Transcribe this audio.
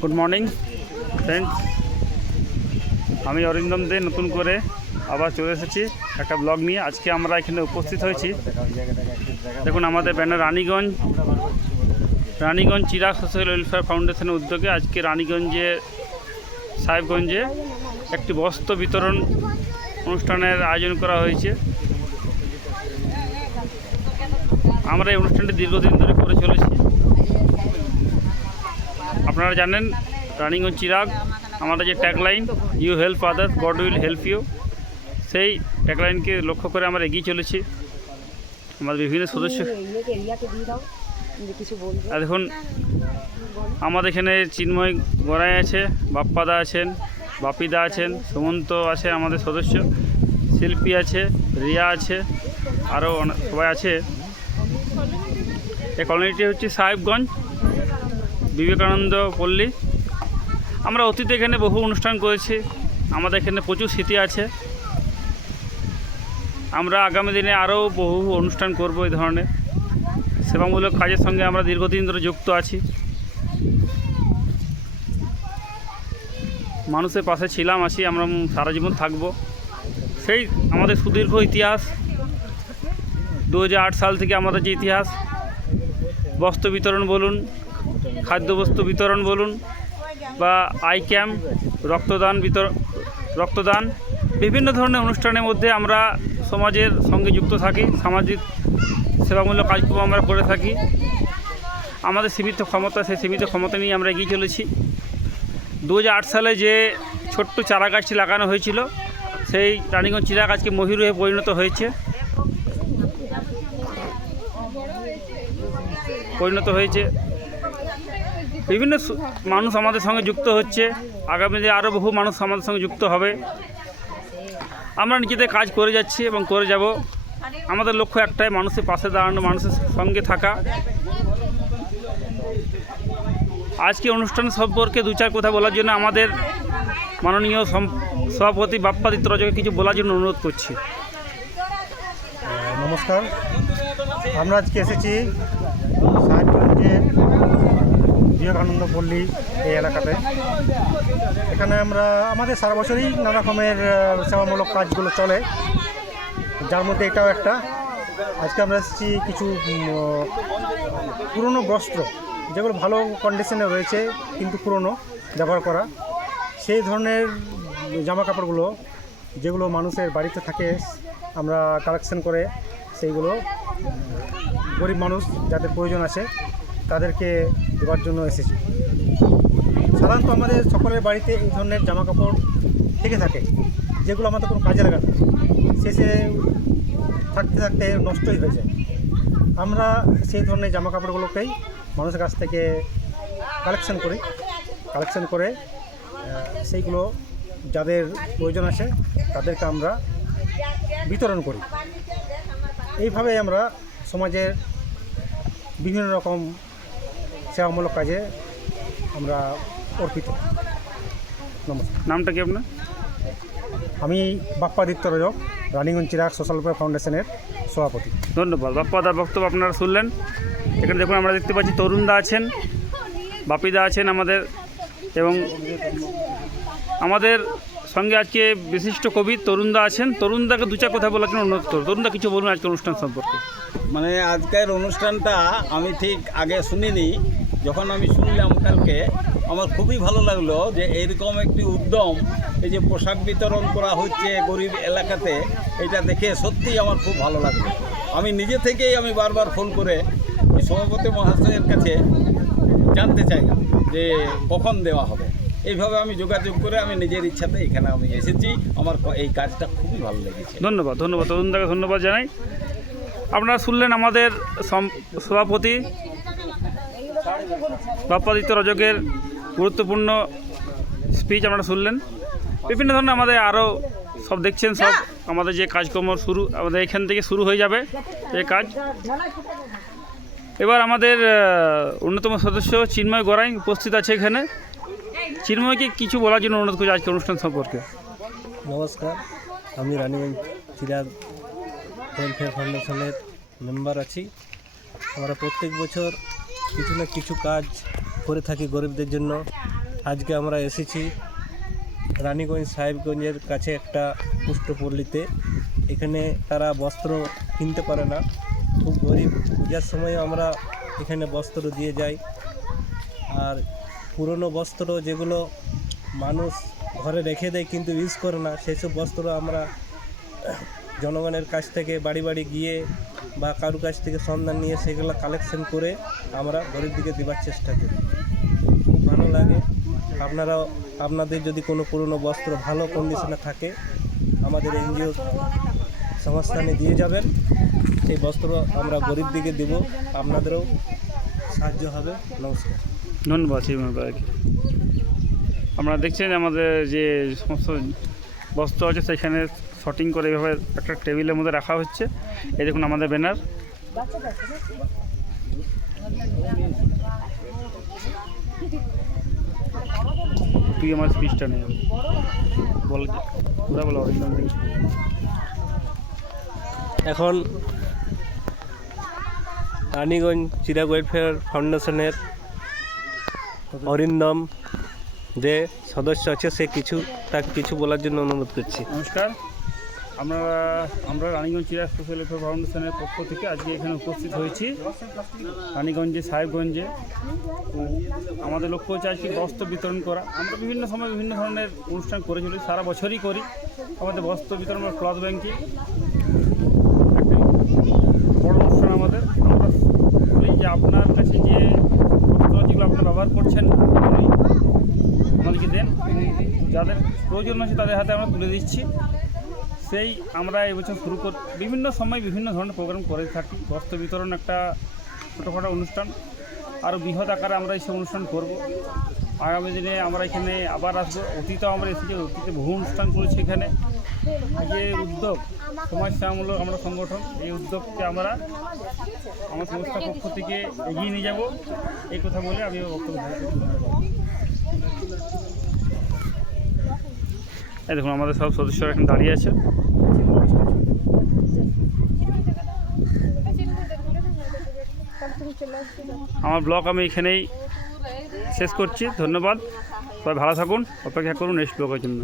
Good morning friends, আমি অরিন্দম দে নতুন করে আবার চলে এসেছি একটা ব্লগ নিয়ে। আজকে আমরা এখানে উপস্থিত হয়েছি। দেখুন আমাদের banner Raniganj Chirag social welfare ফাউন্ডেশনের উদ্যোগে আজকে রানীগঞ্জে সাহেবগঞ্জে একটি বস্ত্র বিতরণ অনুষ্ঠানের আয়োজন করা হয়েছে। আমরা এই অনুষ্ঠানটি দীর্ঘদিন ধরে করে চলেছি। আপনারা জানেন রানীগঞ্জ চিরাগ আমাদের যে tagline you help others God will help you, সেই ট্যাগলাইনকে লক্ষ্য করে আমরা এগিয়ে চলেছি। আমাদের বিভিন্ন সদস্য আর দেখুন আমাদের এখানে চিন্ময় গড়াই আছে, বাপ্পাদা আছেন, বাপিদা আছেন, সুমন্ত আছে, আমাদের সদস্য শিল্পী আছে, রিয়া আছে, আরও সবাই আছে। এই কলোনিটি হচ্ছে সাহেবগঞ্জ বিবেকানন্দ পল্লী। আমরা অতীতে এখানে বহু অনুষ্ঠান করেছি, আমাদের এখানে প্রচুর স্মৃতি আছে। আমরা আগামী দিনে আরও বহু অনুষ্ঠান করব। এই ধরনের সেবামূলক কাজের সঙ্গে আমরা দীর্ঘদিন ধরে যুক্ত আছি। মানুষের পাশে ছিলাম, আছি, আমরা সারা জীবন থাকব। সেই আমাদের সুদীর্ঘ ইতিহাস 2008 সাল থেকে আমাদের যে ইতিহাস, বস্ত্র বিতরণ বলুন, খাদ্যবস্তু বিতরণ বলুন, বা আই ক্যাম্প, রক্তদান বিভিন্ন ধরনের অনুষ্ঠানের মধ্যে আমরা সমাজের সঙ্গে যুক্ত থাকি। সামাজিক সেবামূলক কাজকর্ম আমরা করে থাকি। আমাদের সীমিত ক্ষমতা, সেই সীমিত ক্ষমতা নিয়ে আমরা এগিয়ে চলেছি। 2008 সালে যে ছোট্ট চারা গাছটি লাগানো হয়েছিল, সেই রানীগঞ্জ চিরাগ আজকে মহিরুহে পরিণত হয়েছে। বিভিন্ন মানুষ আমাদের সঙ্গে যুক্ত হচ্ছে। আগামী দিনে আরও বহু মানুষ আমাদের সঙ্গে যুক্ত হবে। আমরা নিজেদের কাজ করে যাচ্ছি এবং করে যাব। আমাদের লক্ষ্য একটাই, মানুষের পাশে দাঁড়ানো, মানুষের সঙ্গে থাকা। আজকে অনুষ্ঠান সম্পর্কে দু চার কথা বলার জন্য আমাদের মাননীয় সভাপতি বাপ্পাদিত্য রজকে কিছু বলার জন্য অনুরোধ করছি। নমস্কার, আমরা আজকে এসেছি সাহেবগঞ্জের বিবেকানন্দ পল্লী এই এলাকাতে। এখানে আমাদের সারা বছরই নানা রকমের সেবামূলক কাজগুলো চলে, যার মধ্যে এটাও একটা। আজকে আমরা এসেছি কিছু পুরনো বস্ত্র, যেগুলো ভালো কন্ডিশনে রয়েছে কিন্তু পুরনো, ব্যবহার করা, সেই ধরনের জামা কাপড়গুলো যেগুলো মানুষের বাড়িতে থাকে, আমরা কালেকশন করে সেইগুলো গরিব মানুষ যাদের প্রয়োজন আছে তাদেরকে দেওয়ার জন্য এসেছি। সাধারণত আমাদের সকলের বাড়িতে এই ধরনের জামা কাপড় থেকে থাকে, যেগুলো আমাদের কোনো কাজে লাগে না, শেষে থাকতে থাকতে নষ্টই হয়ে যায়। আমরা সেই ধরনের জামা কাপড়গুলোকেই মানুষের কাছ থেকে কালেকশন করে সেইগুলো যাদের প্রয়োজন আছে তাদেরকে আমরা বিতরণ করি। এইভাবে আমরা সমাজের বিভিন্ন রকম সেবামূলক কাজে আমরা অর্পিত। নমস্কার। নামটা কি আপনার? আমি বাপ্পাদিত্য রজক, রানীগঞ্জ চিরাগ সোশ্যাল ওয়েলফেয়ার ফাউন্ডেশনের সভাপতি। ধন্যবাদ। বাপ্পাদার বক্তব্য আপনারা শুনলেন। এখানে দেখুন আমরা দেখতে পাচ্ছি তরুণদা আছেন, বাপিদা আছেন আমাদের, এবং আমাদের সঙ্গে আজকে বিশিষ্ট কবি তরুণদা আছেন। তরুণদাকে দু চার কথা বলার জন্য অনুরোধ করব। তরুণদা কিছু বলুন আজকের অনুষ্ঠান সম্পর্কে। মানে আজকের অনুষ্ঠানটা আমি ঠিক আগে শুনিনি, যখন আমি শুনলাম কালকে আমার খুবই ভালো লাগলো যে এইরকম একটি উদ্যম, এই যে পোশাক বিতরণ করা হচ্ছে গরিব এলাকাতে, এটা দেখে সত্যিই আমার খুব ভালো লাগলো। আমি নিজে থেকেই আমি বারবার ফোন করে সভাপতি মহাশয়ের কাছে জানতে চাইলাম যে কখন দেওয়া হবে। এইভাবে আমি যোগাযোগ করে আমি নিজের ইচ্ছাতে এখানে আমি এসেছি। আমার এই কাজটা খুবই ভালো লেগেছে। ধন্যবাদ তরুণদাকে ধন্যবাদ জানাই। আপনারা শুনলেন আমাদের সভাপতি বাপ্পাদিত্য রজকের গুরুত্বপূর্ণ স্পিচ আপনারা শুনলেন। বিভিন্ন ধরনের আমাদের আরও সব দেখছেন, সব আমাদের যে কাজকর্ম আমাদের এখান থেকে শুরু হয়ে যাবে এই কাজ। এবার আমাদের অন্যতম সদস্য চিন্ময় গড়াই উপস্থিত আছে এখানে। চিন্ময়কে কিছু বলার জন্য অনুরোধ করছি আজকে অনুষ্ঠান সম্পর্কে। নমস্কার, আমি রানীগঞ্জ চিরাগ ওয়েলফেয়ার ফাউন্ডেশনের মেম্বার আছি। আমরা প্রত্যেক বছর কিছু না কিছু কাজ করে থাকি গরিবদের জন্য। আজকে আমরা এসেছি রানীগঞ্জ সাহেবগঞ্জের কাছে একটা পুষ্টপল্লীতে। এখানে তারা বস্ত্র কিনতে পারে না, খুব গরিব, পূজার সময় আমরা এখানে বস্ত্র দিয়ে যাই। আর পুরনো বস্ত্র যেগুলো মানুষ ঘরে রেখে দেয় কিন্তু ইউজ করে না, সেসব বস্ত্র আমরা জনগণের কাছ থেকে বাড়ি বাড়ি গিয়ে বা কারোর কাছ থেকে সন্ধান নিয়ে সেগুলো কালেকশন করে আমরা গরিব দিকে দেওয়ার চেষ্টা করি। খুব ভালো লাগে। আপনারাও আপনাদের যদি কোনো পুরনো বস্ত্র ভালো কন্ডিশনে থাকে আমাদের এনজিও সংস্থানে দিয়ে যাবেন, সেই বস্ত্র আমরা গরিব দিকে দেব, আপনাদেরও সাহায্য হবে। নমস্কার। ধন্যবাদ শ্রীমন্দাকে। আপনারা দেখছেন আমাদের যে সমস্ত বস্ত্র আছে সেখানে শর্টিং করে এভাবে একটা টেবিলের মধ্যে রাখা হচ্ছে। এই দেখুন আমাদের ব্যানার। তুই আমার স্পিচটা নেই বল, পুরা বলো অরিজিনাল থেকে। এখন রানীগঞ্জ চিরাগ ওয়েলফেয়ার ফাউন্ডেশনের অরিন্দম যে সদস্য আছে সে তাকে কিছু বলার জন্য অনুরোধ করছি। নমস্কার, আমরা রানীগঞ্জ চিরাগ সোশ্যাল ওয়েলফেয়ার ফাউন্ডেশনের পক্ষ থেকে আজকে এখানে উপস্থিত হয়েছি রানীগঞ্জে সাহেবগঞ্জে। তো আমাদের লক্ষ্য হচ্ছে আজকে বস্ত্র বিতরণ করা। আমরা বিভিন্ন সময় বিভিন্ন ধরনের অনুষ্ঠান করে চলি, সারা বছরই করি। আমাদের বস্ত্র বিতরণ ক্লথ ব্যাংকিং একটা বড় অনুষ্ঠান আমাদের। আমরা বলি যে আপনার কাছে যে বস্ত্র যেগুলো আপনারা ব্যবহার করছেন আমাদেরকে দেন, যাদের প্রয়োজন আছে তাদের হাতে আমরা তুলে দিচ্ছি। সেই আমরা এবছর শুরু বিভিন্ন সময় বিভিন্ন ধরনের প্রোগ্রাম করে থাকি। বস্ত্র বিতরণ একটা ছোটোখাটো অনুষ্ঠান, আরও বৃহৎ আকারে আমরা এই সব অনুষ্ঠান করব। আগামী দিনে আমরা এখানে আবার আসবো। অতীতেও আমরা এসেছি, অতীতে বহু অনুষ্ঠান করেছি এখানে। যে উদ্যোগ সমাজসেবামূলক আমরা সংগঠন, এই উদ্যোগকে আমরা আমার সংস্থার পক্ষ থেকে এগিয়ে নিয়ে যাব, এই কথা বলে আমি বক্তব্য দিচ্ছি। এই দেখুন আমাদের সব সদস্যরা এখানে দাঁড়িয়ে আছে। আমার ব্লগ আমি এখানেই শেষ করছি। ধন্যবাদ, সবাই ভালো থাকুন, অপেক্ষা করুন নেক্সট ব্লগের জন্য।